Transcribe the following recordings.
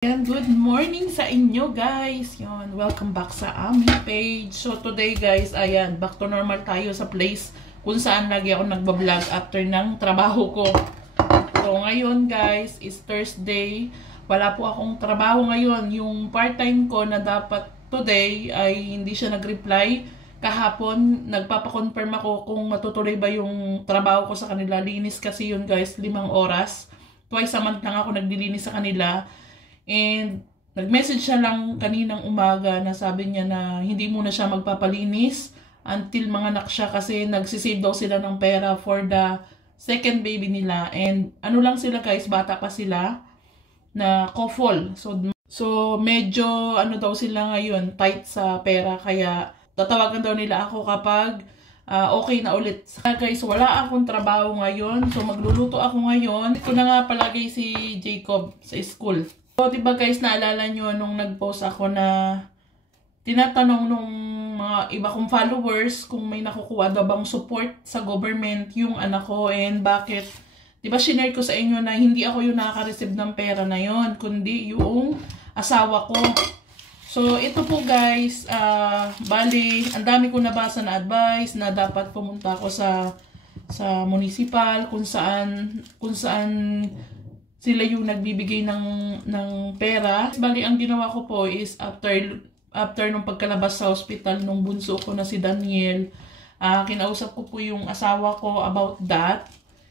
Yan, good morning sa inyo guys. Yon, welcome back sa aming page. So today guys, ayan, back to normal tayo sa place kung saan lagi ako nagbablog after ng trabaho ko. So ngayon guys, is Thursday. Wala po akong trabaho ngayon. Yung part-time ko na dapat today ay hindi siya nag-reply. Kahapon, nagpapakonfirm ako kung matutuloy ba yung trabaho ko sa kanila. Linis kasi yun guys, 5 oras. Twice a month lang ako nagdilinis sa kanila. And nag-message siya lang kaninang umaga na sabi niya na hindi muna siya magpapalinis until manganak siya kasi nagsisave daw sila ng pera for the second baby nila. And ano lang sila guys, bata pa sila na couple. So medyo ano daw sila ngayon, tight sa pera, kaya tatawagan daw nila ako kapag okay na ulit. Guys, wala akong trabaho ngayon. So magluluto ako ngayon. Ito na nga palagi si Jacob sa school. So, diba guys, naalala nyo nung nag-post ako na tinatanong nung mga iba kong followers kung may nakukuha daw bang support sa government yung anak ko and bakit. Diba shinare ko sa inyo na hindi ako yung nakaka-receive ng pera na yon, kundi yung asawa ko. So, ito po guys, bali, ang dami ko nabasa na advice na dapat pumunta ako sa municipal kung saan sila yung nagbibigay ng pera. Bali, ang ginawa ko po is after nung pagkalabas sa hospital nung bunso ko na si Daniel, kinausap ko po yung asawa ko about that.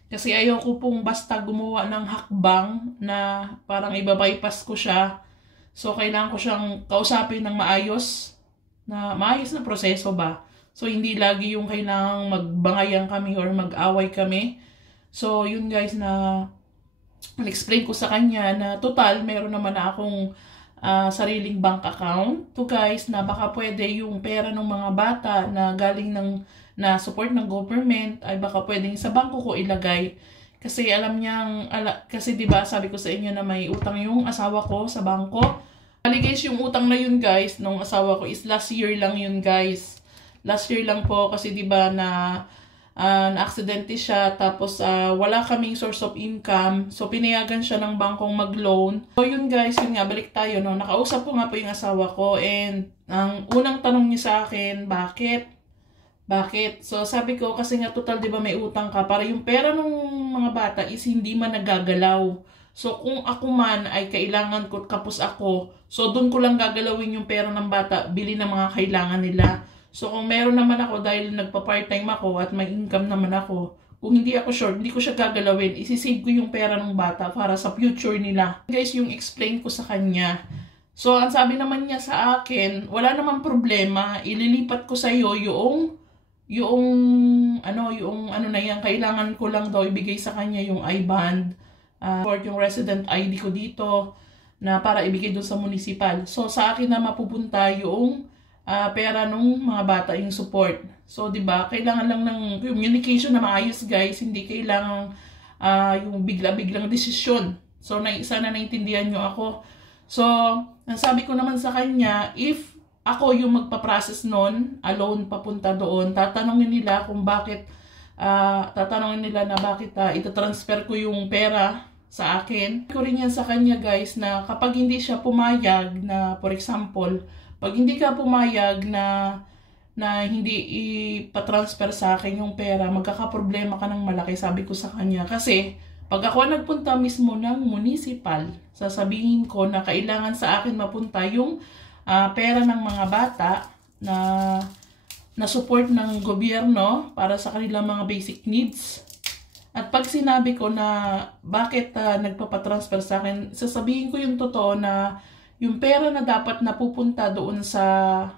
Kasi ayoko pong basta gumawa ng hakbang na parang ibabypass ko siya. So, kailangan ko siyang kausapin ng maayos na proseso ba. So, hindi lagi yung kailangang magbangayan kami or mag-away kami. So, yun guys na explain ko sa kanya na total, meron naman na akong sariling bank account. To guys, na baka pwede yung pera ng mga bata na galing na support ng government ay baka pwedeng sa bangko ko ilagay. Kasi alam niyang, kasi diba sabi ko sa inyo na may utang yung asawa ko sa bangko. Bali guys, yung utang na yun guys, nung asawa ko is last year lang yun guys. Last year lang po kasi diba na-aksidente siya, tapos wala kaming source of income. So, pinayagan siya ng bangkong mag-loan. So, yun guys, yun nga, balik tayo, no? Nakausap ko nga po yung asawa ko and ang unang tanong niya sa akin, bakit? Bakit? So, sabi ko, kasi nga total, di ba may utang ka, para yung pera ng mga bata is hindi man nagagalaw. So, kung ako man ay kailangan ko, kapos ako, so doon ko lang gagalawin yung pera ng bata, bili ng mga kailangan nila. So, kung meron naman ako dahil nagpa-part-time ako at may income naman ako, kung hindi ako short, hindi ko siya gagalawin. Isisave ko yung pera ng bata para sa future nila. Guys, yung explain ko sa kanya. So, ang sabi naman niya sa akin, wala namang problema. Ililipat ko sa iyo yung ano na yan, kailangan ko lang daw ibigay sa kanya yung I-band, or yung resident ID ko dito, na para ibigay doon sa municipal. So, sa akin na mapupunta yung pera nung mga bata, yung support. So, di ba, kailangan lang ng communication na maayos, guys. Hindi kailangan yung bigla-biglang desisyon. So, sana naintindihan nyo ako. So, ang sabi ko naman sa kanya, if ako yung magpa-process nun, alone papunta doon, tatanungin nila kung bakit, tatanungin nila na bakit itatransfer ko yung pera sa akin. Ko rin yan sa kanya, guys, na kapag hindi siya pumayag na, for example, pag hindi ka pumayag na hindi ipatransfer sa akin yung pera, magkakaproblema ka ng malaki, sabi ko sa kanya. Kasi, pag ako nagpunta mismo ng municipal, sasabihin ko na kailangan sa akin mapunta yung pera ng mga bata na support ng gobyerno para sa kanilang mga basic needs. At pag sinabi ko na bakit nagpapatransfer sa akin, sasabihin ko yung totoo na yung pera na dapat napupunta doon sa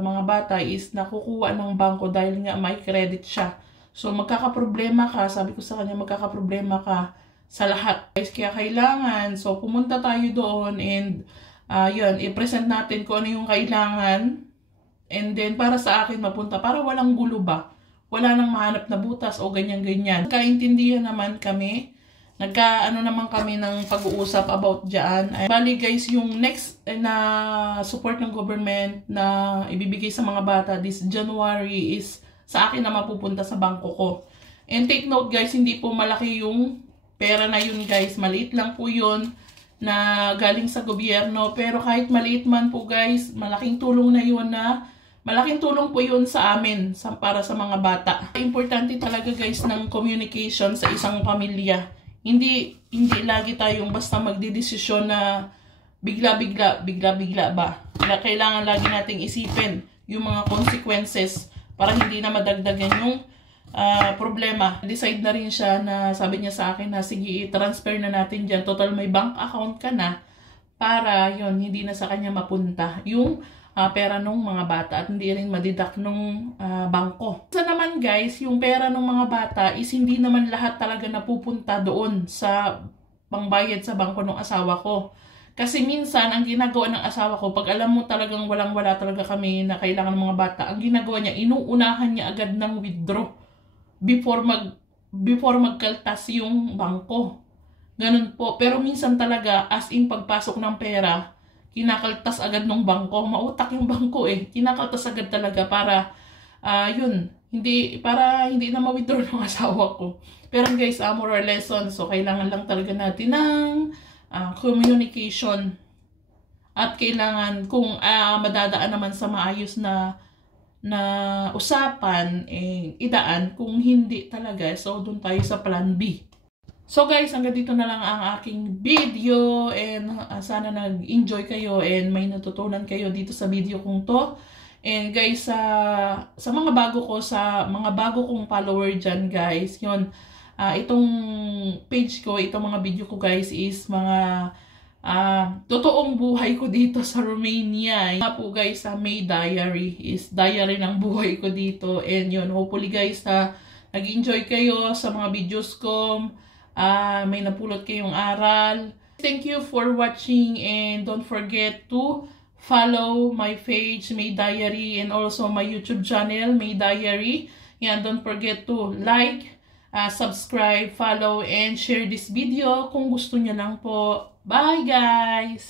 mga bata is nakukuha ng bangko dahil nga may credit siya. So, magkakaproblema ka, sabi ko sa kanya, magkakaproblema ka sa lahat. Kaya kailangan, so pumunta tayo doon and yun, i-present natin kung ano yung kailangan. And then, para sa akin mapunta, para walang gulo ba? Wala nang mahanap na butas o ganyan-ganyan. Kaintindihan naman kami. Nagkaano naman kami ng pag-uusap about dyan. Bali guys, yung next na support ng government na ibibigay sa mga bata this January is sa akin na mapupunta sa bangko ko. And take note guys, hindi po malaki yung pera na yun guys. Maliit lang po yun. na galing sa gobyerno. Pero kahit maliit man po guys, malaking tulong na yun malaking tulong po yun sa amin para sa mga bata. Importante talaga guys ng communication sa isang pamilya. Hindi lagi tayong basta magdidesisyon na bigla-bigla ba. Kailangan lagi nating isipin yung mga consequences para hindi na madagdagan yung problema. Decide na rin siya na sabi niya sa akin na sige, i-transfer na natin dyan. Total may bank account ka na para yon hindi na sa kanya mapunta yung pera ng mga bata at hindi rin madidak ng bangko. Sa naman guys, yung pera ng mga bata is hindi naman lahat talaga napupunta doon sa pangbayad sa bangko ng asawa ko. Kasi minsan, ang ginagawa ng asawa ko, pag alam mo talagang walang-wala talaga kami na kailangan ng mga bata, ang ginagawa niya, inuunahan niya agad ng withdraw before magkaltas yung bangko. Ganun po. Pero minsan talaga, as in pagpasok ng pera, kinakaltas agad ng bangko. Mautak yung bangko eh. Kinakaltas agad talaga para, para hindi na ma-withdraw ng asawa ko. Pero guys, moral lesson. So, kailangan lang talaga natin ng communication. At kailangan, kung madadaan naman sa maayos na usapan, idaan. Kung hindi talaga, so doon tayo sa plan B. So guys, hanggang dito na lang ang aking video and sana nag-enjoy kayo and may natutunan kayo dito sa video kong to. And guys, sa mga bago kong follower dyan guys, yun, itong page ko, itong mga video ko guys is mga totoong buhay ko dito sa Romania. Nga po guys, May Diary is diary ng buhay ko dito. And yun, hopefully guys, nag-enjoy kayo sa mga videos ko. May napulot kayong aral. Thank you for watching and don't forget to follow my page, May Diary, and also my YouTube channel, May Diary. Yan, don't forget to like, subscribe, follow, and share this video kung gusto niyo lang po. Bye guys!